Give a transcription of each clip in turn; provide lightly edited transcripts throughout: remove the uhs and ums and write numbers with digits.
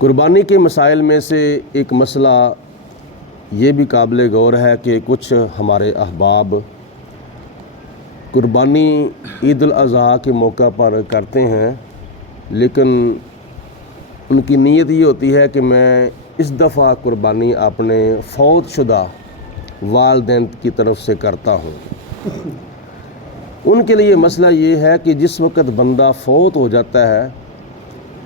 قربانی کے مسائل میں سے ایک مسئلہ یہ بھی قابل غور ہے کہ کچھ ہمارے احباب قربانی عید الاضحیٰ کے موقع پر کرتے ہیں، لیکن ان کی نیت یہ ہوتی ہے کہ میں اس دفعہ قربانی اپنے فوت شدہ والدین کی طرف سے کرتا ہوں۔ ان کے لیے مسئلہ یہ ہے کہ جس وقت بندہ فوت ہو جاتا ہے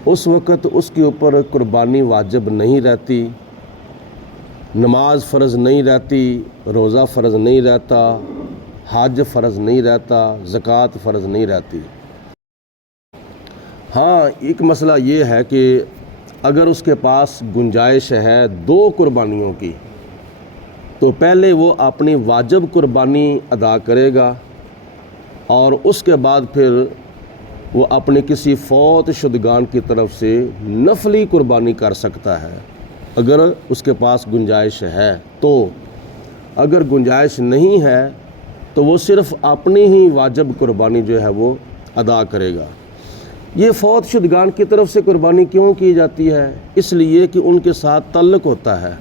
اس وقت اس کے اوپر قربانی واجب نہیں رہتی، نماز فرض نہیں رہتی، روزہ فرض نہیں رہتا، حج فرض نہیں رہتا، زکوٰۃ فرض نہیں رہتی۔ ہاں، ایک مسئلہ یہ ہے کہ اگر اس کے پاس گنجائش ہے 2 قربانیوں کی تو پہلے وہ اپنی واجب قربانی ادا کرے گا اور اس کے بعد پھر وہ اپنے کسی فوت شدگان کی طرف سے نفلی قربانی کر سکتا ہے اگر اس کے پاس گنجائش ہے۔ تو اگر گنجائش نہیں ہے تو وہ صرف اپنی ہی واجب قربانی جو ہے وہ ادا کرے گا۔ یہ فوت شدگان کی طرف سے قربانی کیوں کی جاتی ہے؟ اس لیے کہ ان کے ساتھ تعلق ہوتا ہے،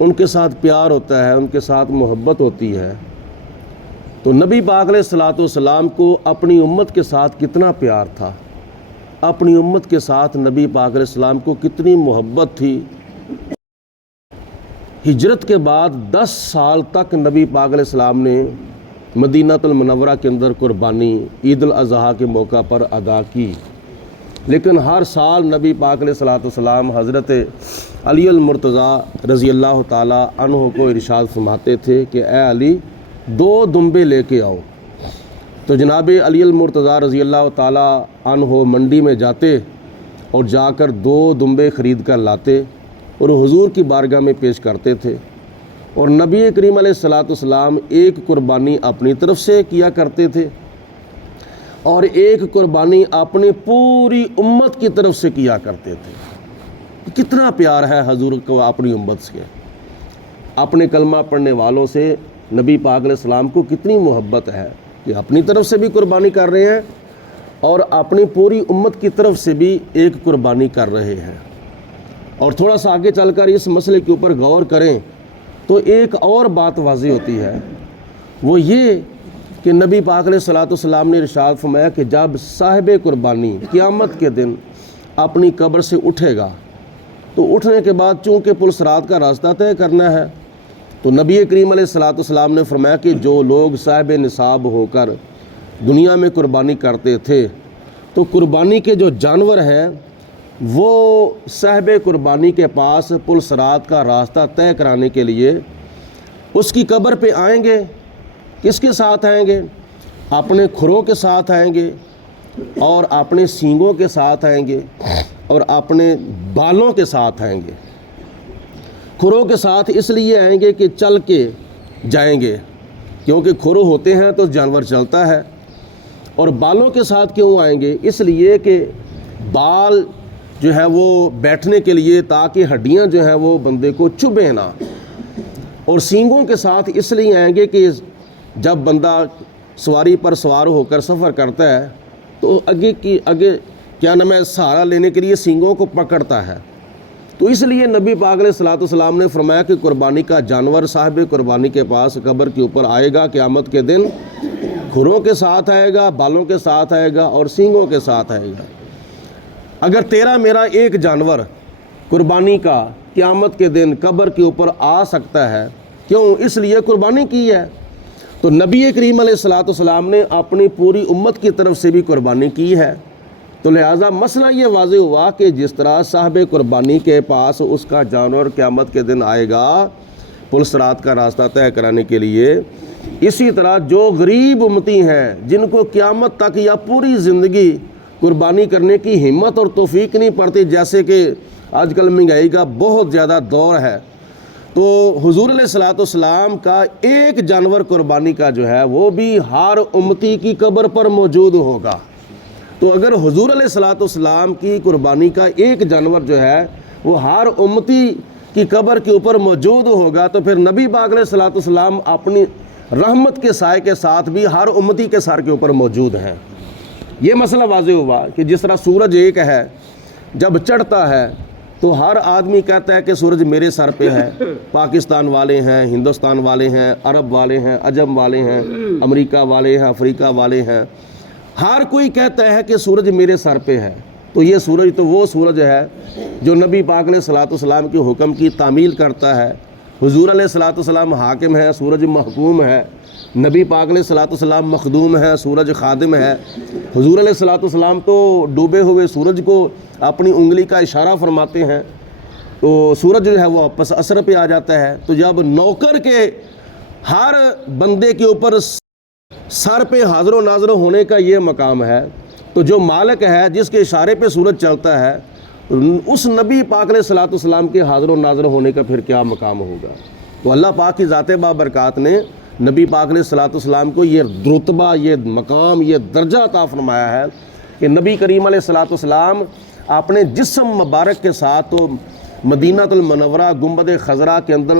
ان کے ساتھ پیار ہوتا ہے، ان کے ساتھ محبت ہوتی ہے۔ تو نبی پاک علیہ الصلوۃ والسلام کو اپنی امت کے ساتھ کتنا پیار تھا، اپنی امت کے ساتھ نبی پاک علیہ السلام کو کتنی محبت تھی۔ ہجرت کے بعد 10 سال تک نبی پاک علیہ السلام نے مدینہ المنورہ کے اندر قربانی عید الاضحیٰ کے موقع پر ادا کی، لیکن ہر سال نبی پاک علیہ الصلوۃ والسلام حضرت علی المرتضیٰ رضی اللہ تعالی عنہ کو ارشاد فرماتے تھے کہ اے علی 2 دمبے لے کے آؤ۔ تو جناب علی المرتضیٰ رضی اللہ تعالی عنہ منڈی میں جاتے اور جا کر 2 دمبے خرید کر لاتے اور حضور کی بارگاہ میں پیش کرتے تھے، اور نبی کریم علیہ الصلوۃ والسلام ایک قربانی اپنی طرف سے کیا کرتے تھے اور ایک قربانی اپنی پوری امت کی طرف سے کیا کرتے تھے۔ کتنا پیار ہے حضور کو اپنی امت سے، اپنے کلمہ پڑھنے والوں سے نبی پاک علیہ السلام کو کتنی محبت ہے کہ اپنی طرف سے بھی قربانی کر رہے ہیں اور اپنی پوری امت کی طرف سے بھی ایک قربانی کر رہے ہیں۔ اور تھوڑا سا آگے چل کر اس مسئلے کے اوپر غور کریں تو ایک اور بات واضح ہوتی ہے، وہ یہ کہ نبی پاک علیہ الصلوۃ والسلام نے ارشاد فرمایا کہ جب صاحب قربانی قیامت کے دن اپنی قبر سے اٹھے گا تو اٹھنے کے بعد چونکہ پل صراط کا راستہ طے کرنا ہے، تو نبی کریم علیہ الصلوۃ والسلام نے فرمایا کہ جو لوگ صاحب نصاب ہو کر دنیا میں قربانی کرتے تھے تو قربانی کے جو جانور ہیں وہ صاحب قربانی کے پاس پل صراط کا راستہ طے کرانے کے لیے اس کی قبر پہ آئیں گے۔ کس کے ساتھ آئیں گے؟ اپنے کھروں کے ساتھ آئیں گے اور اپنے سینگوں کے ساتھ آئیں گے اور اپنے بالوں کے ساتھ آئیں گے۔ کھروں کے ساتھ اس لیے آئیں گے کہ چل کے جائیں گے، کیونکہ کھرو ہوتے ہیں تو جانور چلتا ہے۔ اور بالوں کے ساتھ کیوں آئیں گے؟ اس لیے کہ بال جو ہے وہ بیٹھنے کے لیے تاکہ ہڈیاں جو ہیں وہ بندے کو چبھیں نہ۔ اور سینگوں کے ساتھ اس لیے آئیں گے کہ جب بندہ سواری پر سوار ہو کر سفر کرتا ہے تو آگے کیا نام ہے سہارا لینے کے لیے سینگوں کو پکڑتا ہے۔ تو اس لیے نبی پاک علیہ الصلوۃ والسلام نے فرمایا کہ قربانی کا جانور صاحب قربانی کے پاس قبر کے اوپر آئے گا قیامت کے دن، کھروں کے ساتھ آئے گا، بالوں کے ساتھ آئے گا اور سینگوں کے ساتھ آئے گا۔ اگر تیرا میرا ایک جانور قربانی کا قیامت کے دن قبر کے اوپر آ سکتا ہے، کیوں؟ اس لیے قربانی کی ہے۔ تو نبی کریم علیہ الصلوۃ والسلام نے اپنی پوری امت کی طرف سے بھی قربانی کی ہے، تو لہٰذا مسئلہ یہ واضح ہوا کہ جس طرح صاحب قربانی کے پاس اس کا جانور قیامت کے دن آئے گا پل صراط کا راستہ طے کرانے کے لیے، اسی طرح جو غریب امتی ہیں جن کو قیامت تک یا پوری زندگی قربانی کرنے کی ہمت اور توفیق نہیں پڑتی، جیسے کہ آج کل مہنگائی کا بہت زیادہ دور ہے، تو حضور علیہ الصلوۃ والسلام کا ایک جانور قربانی کا جو ہے وہ بھی ہر امتی کی قبر پر موجود ہوگا۔ تو اگر حضور علیہ الصلوۃ والسلام کی قربانی کا ایک جانور جو ہے وہ ہر امتی کی قبر کے اوپر موجود ہوگا تو پھر نبی پاک علیہ الصلوۃ والسلام اپنی رحمت کے سائے کے ساتھ بھی ہر امتی کے سر کے اوپر موجود ہیں۔ یہ مسئلہ واضح ہوا کہ جس طرح سورج ایک ہے جب چڑھتا ہے تو ہر آدمی کہتا ہے کہ سورج میرے سر پہ ہے. پاکستان والے ہیں، ہندوستان والے ہیں، عرب والے ہیں، عجم والے ہیں، امریکہ والے ہیں، افریقہ والے ہیں، ہر کوئی کہتا ہے کہ سورج میرے سر پہ ہے. تو یہ سورج تو وہ سورج ہے جو نبی پاک علیہ الصلوۃ والسلام کے حکم کی تعمیل کرتا ہے. حضور علیہ الصلوۃ والسلام حاکم ہے، سورج محکوم ہے. نبی پاک علیہ الصلوۃ والسلام مخدوم ہے، سورج خادم ہے. حضور علیہ الصلوۃ والسلام تو ڈوبے ہوئے سورج کو اپنی انگلی کا اشارہ فرماتے ہیں تو سورج جو ہے وہ واپس اثر پہ آ جاتا ہے. تو جب نوکر کے ہر بندے کے اوپر سر پہ حاضر و ناظر ہونے کا یہ مقام ہے، تو جو مالک ہے جس کے اشارے پہ سورج چلتا ہے اس نبی پاک علیہ الصلوۃ والسلام کے حاضر و ناظر ہونے کا پھر کیا مقام ہوگا. تو اللہ پاک کی ذات بابرکات نے نبی پاک علیہ الصلوۃ والسلام کو یہ رتبہ، یہ مقام، یہ درجہ عطا فرمایا ہے کہ نبی کریم علیہ الصلوۃ والسلام اپنے جسم مبارک کے ساتھ تو مدینہ المنورہ گنبد خضرا کے اندر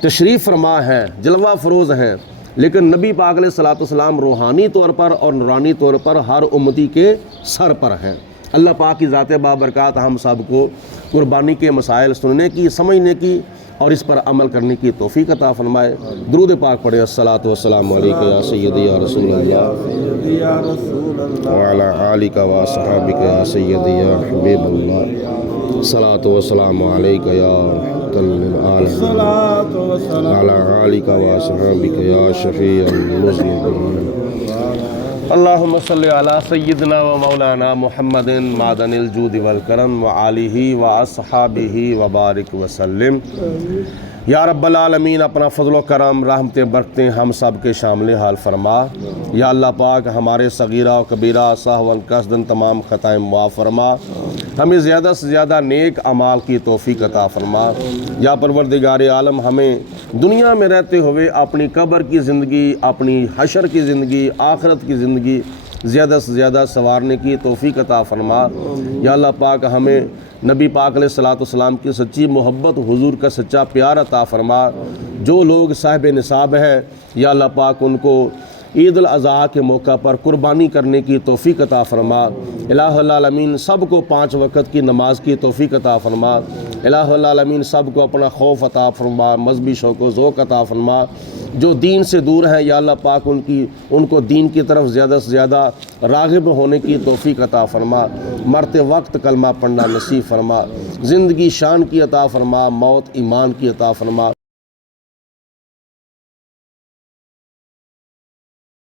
تشریف فرما ہے، جلوہ فروز ہیں، لیکن نبی پاک علیہ الصلوۃ والسلام روحانی طور پر اور نورانی طور پر ہر امتی کے سر پر ہیں. اللہ پاک کی ذات بابرکات ہم سب کو قربانی کے مسائل سننے کی، سمجھنے کی اور اس پر عمل کرنے کی توفیق عطا فرمائے. درود پاک پڑھے. الصلاۃ والسلام علیک یا سیدی یا رسول اللہ وعلی آلک و اصحابک یا سیدی یا حبیب اللہ. الصلاۃ والسلام علیک یا وعلی آلک و اصحابک یا شفیع المذنبین. اللہم صلی علی سیدنا و مولانا محمد معدن الجود والکرم و آلہ و اصحابہ و بارک وسلم. یا رب العالمین اپنا فضل و کرم، رحمتیں، برکتیں ہم سب کے شامل حال فرما. یا اللہ پاک ہمارے صغیرہ و کبیرہ سہوا قصداً تمام خطائیں معاف فرما. ہمیں زیادہ سے زیادہ نیک اعمال کی توفیق عطا فرما. یا پروردگار عالم ہمیں دنیا میں رہتے ہوئے اپنی قبر کی زندگی، اپنی حشر کی زندگی، آخرت کی زندگی زیادہ سے زیادہ سنوارنے کی توفیق عطا فرما. یا اللہ پاک ہمیں نبی پاک علیہ الصلوۃ والسلام کی سچی محبت، حضور کا سچا پیار عطا فرما. جو لوگ صاحب نصاب ہیں یا اللہ پاک ان کو عید الاضحیٰ کے موقع پر قربانی کرنے کی توفیق عطا فرما. الہ العالمین سب کو 5 وقت کی نماز کی توفیق عطا فرما. الہ العالمین سب کو اپنا خوف عطا فرما، مذہبی شوق و ذوق عطا فرما. جو دین سے دور ہیں یا اللہ پاک ان کو دین کی طرف زیادہ سے زیادہ راغب ہونے کی توفیق عطا فرما. مرتے وقت کلمہ پڑھنا نصیب فرما. زندگی شان کی عطا فرما، موت ایمان کی عطا فرما.